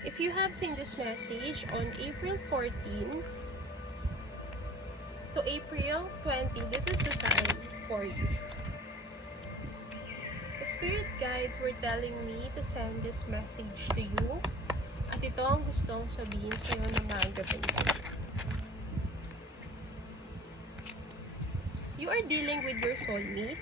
If you have seen this message on April 14 to April 20, this is the sign for you. The spirit guides were telling me to send this message to you. At ito ang gustong sabihin sa'yo ng mga gabi. You are dealing with your soulmate.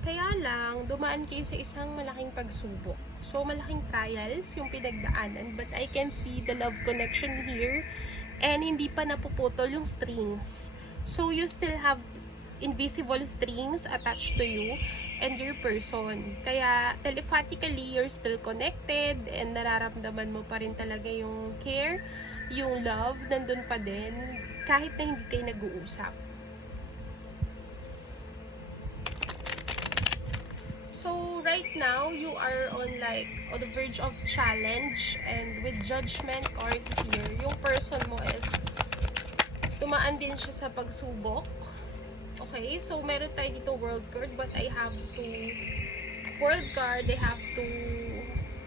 Kaya lang, dumaan kayo sa isang malaking pagsubok. So, malaking trials yung pinagdaanan. But I can see the love connection here. And hindi pa napuputol yung strings. So, you still have invisible strings attached to you and your person. Kaya, telepathically, you're still connected. And nararamdaman mo pa rin talaga yung care, yung love, nandun pa din. Kahit na hindi kayo nag-uusap. So, right now, you are on the verge of challenge and with judgment card here, yung person mo is tumaan din siya sa pagsubok. Okay? So, meron tayo dito world card but I have to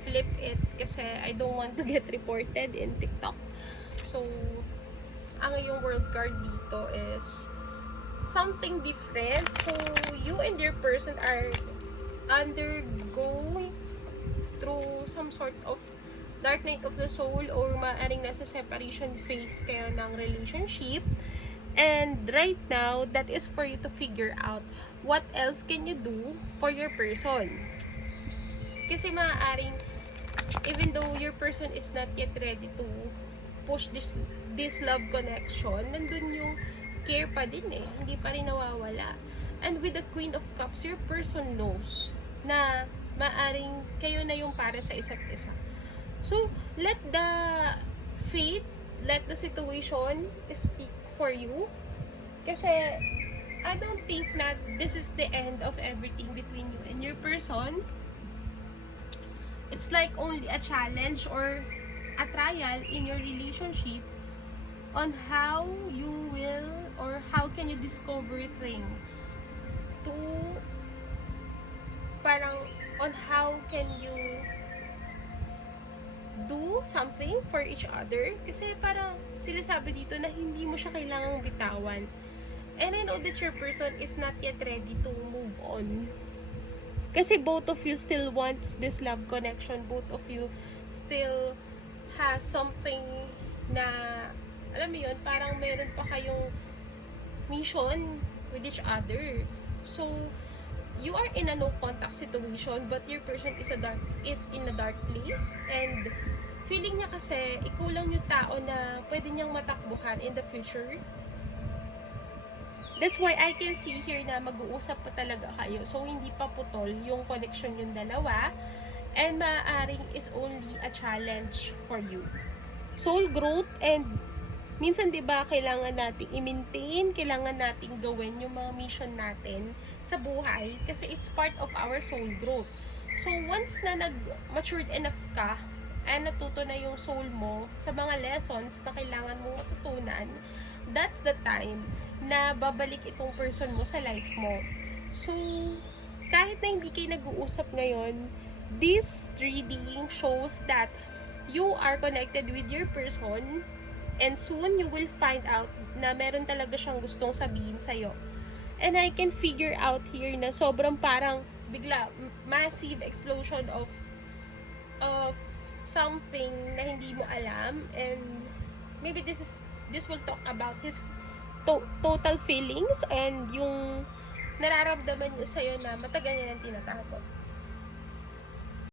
flip it kasi I don't want to get reported in TikTok. So, ang yung world card dito is something different. So, you and your person are undergoing through some sort of dark night of the soul or maaring nasa separation phase kayo ng relationship. And right now, that is for you to figure out what else can you do for your person. Kasi maaaring, even though your person is not yet ready to push this love connection, nandun yung care pa din eh. Hindi pa rin nawawala. And with the Queen of Cups, your person knows na maaring kayo na yung para sa isa't isa. So, let the fate, let the situation speak for you. Kasi, I don't think that this is the end of everything between you and your person. It's like only a challenge or a trial in your relationship on how you will or how can you discover things to parang on how can you do something for each other kasi parang sinasabi dito na hindi mo siya kailangang bitawan, and I know that your person is not yet ready to move on kasi both of you still wants this love connection, both of you still has something na alam mo yun, parang meron pa kayong mission with each other. So, you are in a no contact situation but your person is in a dark place and feeling niya kasi ikaw lang yung tao na pwede niyang matakbuhan in the future. That's why I can see here na mag-uusap pa talaga kayo. So, hindi pa putol yung connection yung dalawa and maaaring is only a challenge for you. Soul growth and minsan 'di ba kailangan nating i-maintain, kailangan nating gawin yung mga mission natin sa buhay kasi it's part of our soul growth. So once na nag-matured enough ka and natuto na yung soul mo sa mga lessons na kailangan mong matutunan, that's the time na babalik itong person mo sa life mo. So kahit na hindi kayo nag-uusap ngayon, this reading shows that you are connected with your person. And soon, you will find out na meron talaga siyang gustong sabihin sa'yo. And I can figure out here na sobrang parang bigla, massive explosion of something na hindi mo alam. And maybe this will talk about his total feelings and yung nararamdaman niya sa'yo na matagal niya nang tinatago.